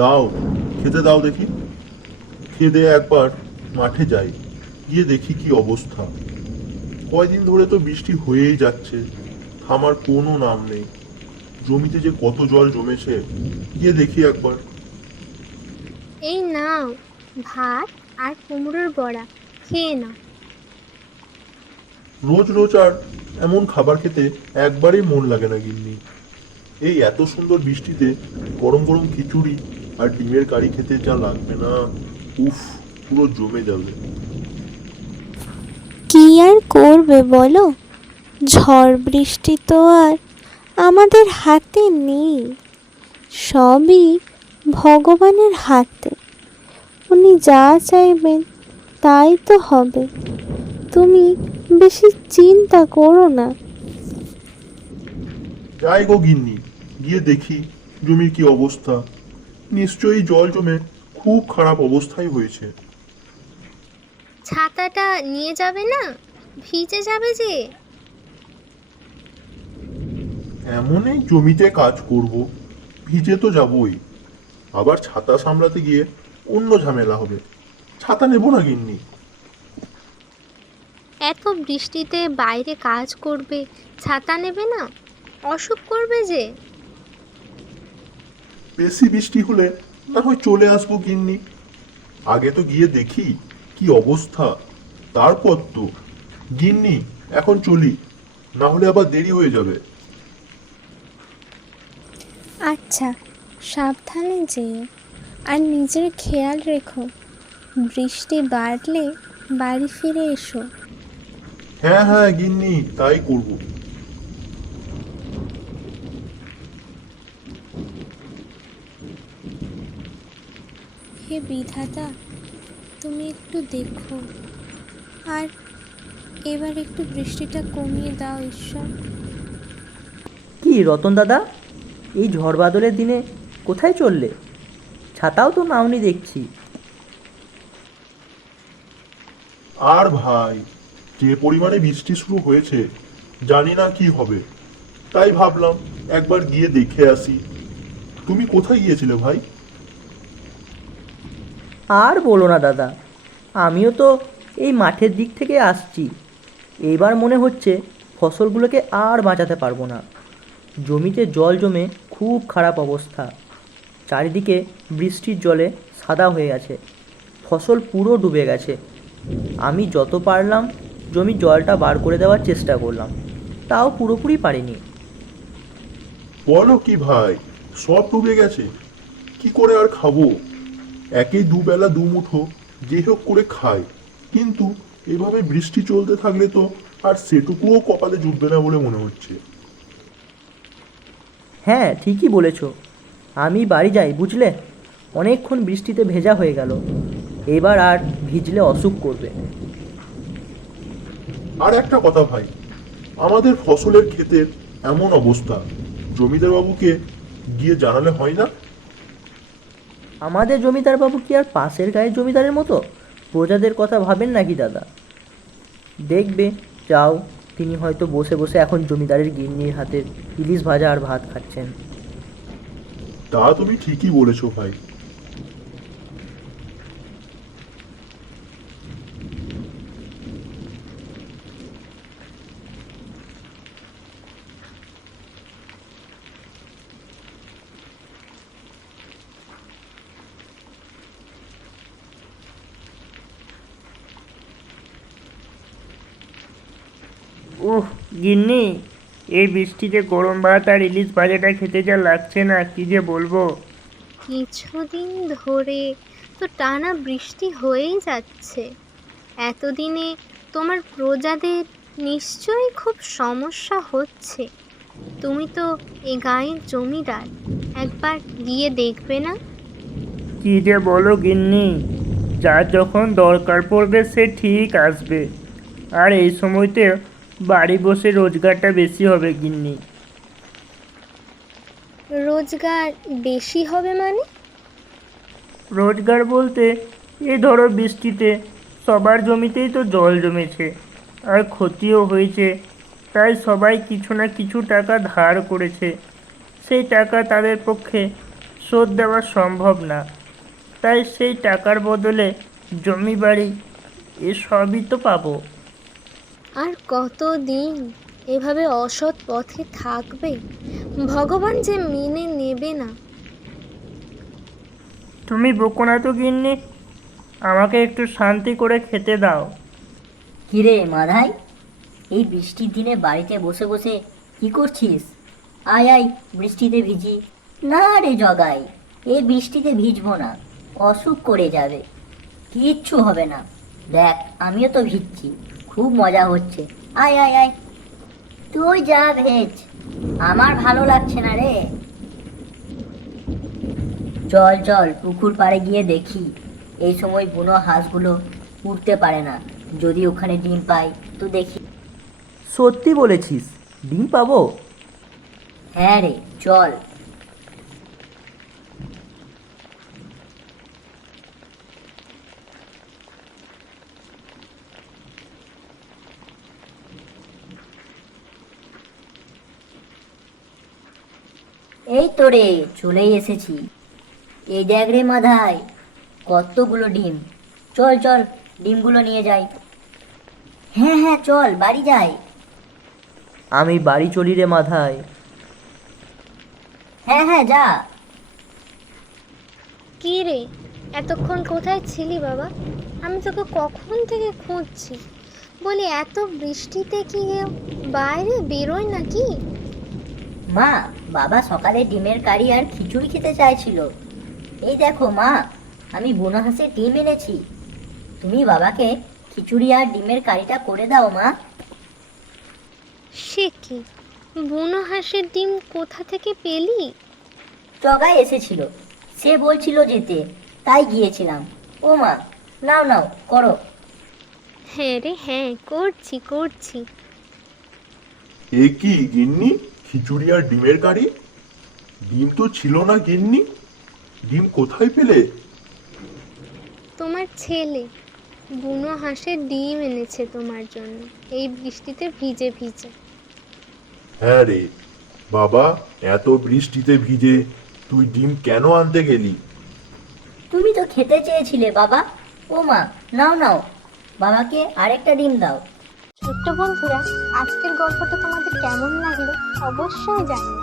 দাও খেতে দাও দেখি। খেদে একবার মাঠে যাই গিয়ে দেখি কি অবস্থা। কয়দিন ধরে তো বৃষ্টি হয়েই যাচ্ছে থামার কোনো নাম নেই। জমিতে যে কত জল জমেছে গিয়ে দেখি একবার। এই নাও ভাত আর কুমড়োর বড়া খেয়ে নাও। রোজ রোজ আর এমন খাবার খেতে একবারেই মন লাগে না গিন্নি। এই এত সুন্দর বৃষ্টিতে গরম গরম খিচুড়ি আর ডিমের কারি খেতে যা লাগবে না উফ পুরো জমে যাবে। কি আর করবে বলো? ঝড় বৃষ্টি তো আর আমাদের হাতে নেই। সবই ভগবানের হাতে। উনি যা চাইবেন তাই তো হবে। তুমি বেশি চিন্তা করো না। যাই গো গিন্নি গিয়ে দেখি জমির কি অবস্থা। নিশ্চয়ই জল জমে খুব খারাপ অবস্থাই হয়েছে। ছাতাটা নিয়ে যাবে না? ভিজে যাবে যে। এমনই জমিতে কাজ করব ভিজে তো যাবই। আবার ছাতা সামলাতে গিয়ে অন্য ঝামেলা হবে। ছাতা নেব না গিন্নি। এত বৃষ্টিতে বাইরে কাজ করবে ছাতা নেবে না? অসুখ করবে যে। বেশি বৃষ্টি হলে না হয় চলে আসব গিন্নি। আগে তো গিয়ে দেখি কি অবস্থা তারপর তো। গিন্নি এখন চলি না হলে আবার দেরি হয়ে যাবে। আচ্ছা সাবধানে যেও। আর নিজের খেয়াল রেখো বৃষ্টি বাড়লে বাড়ি ফিরে এসো। হ্যাঁ হ্যাঁ গিন্নি তাই করব। হে বিধাতা তুমি একটু দেখো। আর এবার একটু বৃষ্টিটা কমিয়ে দাও ঈশ্বর। কি রতন দাদা? এই ঝড় বাদলের দিনে কোথায় চললে? ছাতাও তো নাওনি দেখছি। আর ভাই যে পরিমাণে বৃষ্টি শুরু হয়েছে জানি না কি হবে। তাই ভাবলাম একবার গিয়ে দেখে আসি। তুমি কোথায় গিয়েছিলে ভাই? আর বলো না, দাদা। আমিও তো এই মাঠের দিক থেকে আসছি। এবার মনে হচ্ছে ফসলগুলোকে আর বাঁচাতে পারব না। জমিতে জল জমে খুব খারাপ অবস্থা। চারিদিকে বৃষ্টির জলে সাদা হয়ে গেছে। ফসল পুরো ডুবে গেছে। আমি যত পারলাম জমি জলটা বার করে দেওয়ার চেষ্টা করলাম। তাও পুরোপুরি পারিনি। বলো কি ভাই, সব ডুবে গেছে। কি করে আর খাব? একেই দুবেলা দুমুঠো যে হোক করে খায়। কিন্তু এভাবে বৃষ্টি চলতে থাকলে তো আর সেটুকুও কপালে জুটবে না বলে মনে হচ্ছে। হ্যাঁ ঠিকই বলেছ। আমি বাড়ি যাই বুঝলে? অনেকক্ষণ বৃষ্টিতে ভেজা হয়ে গেল। এবার আর ভিজলে অসুখ করবে। আর একটা কথা ভাই আমাদের ফসলের ক্ষেতের এমন অবস্থা। জমিদার বাবুকে গিয়ে জানালে হয় না? আমাদের জমিদার বাবু কি আর পাশের গায়ের জমিদারের মতো? প্রজাদের কথা ভাবেন নাকি দাদা? দেখবে, যাও, তিনি হয়তো বসে বসে এখন জমিদারের গিন্নির হাতে ইলিশ ভাজা আর ভাত খাচ্ছেন। তা তুমি ঠিকই বলেছ ভাই। উহ গিন্নি এই বৃষ্টিতে গরম ভাত আর ইলিশ ভাজাটা খেতে যা লাগছে না কি যে বলব? কিছুদিন ধরে তো টানা বৃষ্টি হয়েই যাচ্ছে। এতদিনে তোমার প্রজাদের নিশ্চয়ই খুব সমস্যা হচ্ছে। তুমি তো এ গায়ের জমিদার একবার গিয়ে দেখবে না? কি যে বলো গিন্নি যা যখন দরকার পড়বে সে ঠিক আসবে। আর এই সময়তে বাড়ি বসে রোজগারটা বেশি হবে গিন্নি। রোজগার বেশি হবে মানে? রোজগার বলতে এই ধরো বৃষ্টিতে সবার জমিতেই তো জল জমেছে আর ক্ষতিও হয়েছে তাই সবাই কিছু না কিছু টাকা ধার করেছে সেই টাকা তাদের পক্ষে শোধ দেওয়া সম্ভব না তাই সেই টাকার বদলে জমি বাড়ি এসবই তো পাবো। আর কতদিন এভাবে অসৎ পথে থাকবে? ভগবান যে মেনে নেবে না। তুমি বকো না তো গিন্নি আমাকে একটু শান্তি করে খেতে দাও। কিরে মাধাই এই বৃষ্টির দিনে বাড়িতে বসে বসে কি করছিস? আয় আয় বৃষ্টিতে ভিজি। না রে জগাই এই বৃষ্টিতে ভিজবো না অসুখ করে যাবে। কিচ্ছু হবে না। দেখ আমিও তো ভিজছি। খুব মজা হচ্ছে। আয় আয় আয়। তুই যা ভেজ। আমার ভালো লাগছে না রে। চল চল পুকুর পাড়ে গিয়ে দেখি। এই সময় বুনো হাঁসগুলো উঠতে পারে না। যদি ওখানে ডিম পাই তো দেখি। সত্যি বলেছিস। ডিম পাবো? হ্যাঁ রে চল। এই তো রে চলেই এসেছি। এই দেখ রে মাধাই কতগুলো ডিম। চল চল ডিমগুলো নিয়ে যাই। হ্যাঁ হ্যাঁ চল বাড়ি যাই। আমি বাড়ি চলি রে মাথায় হ্যাঁ হ্যাঁ যা। কি রে এতক্ষণ কোথায় ছিলি বাবা? আমি তোকে কখন থেকে খুঁজছি? বলি এত বৃষ্টিতে কি কেউ বাইরে বেরোয় নাকি? মা বাবা সকালে ডিমের কারি আর খিচুড়ি খেতে চাইছিল। এই দেখো মা আমি বুনো হাঁসের ডিম এনেছি। তুমি বাবাকে খিচুড়ি আর ডিমের কারিটা করে দাও মা। সে কি? বুনো হাঁসের ডিম কোথা থেকে পেলি? জগায় এসেছিল। সে বলছিল যেতে তাই গিয়েছিলাম। ও মা নাও নাও করো। হ্যাঁ রে হ্যাঁ করছি করছি। এ কি গিন্নি? খিচুড়ি আর ডিমের কারি ডিম তো ছিল না গিন্নি। ডিম কোথায় পেলে? তোমার ছেলে বুনো হাঁসের ডিম এনেছে তোমার জন্য। এই বৃষ্টিতে ভিজে ভিজে। হ্যাঁ রে। বাবা এত বৃষ্টিতে ভিজে তুই ডিম কেন আনতে গেলি? তুমি তো খেতে চেয়েছিলে বাবা। ও মা নাও নাও। বাবাকে আরেকটা ডিম দাও। ছোট্ট বন্ধুরা আজকের গল্পটা তোমাদের কেমন লাগল অবশ্যই জানিও।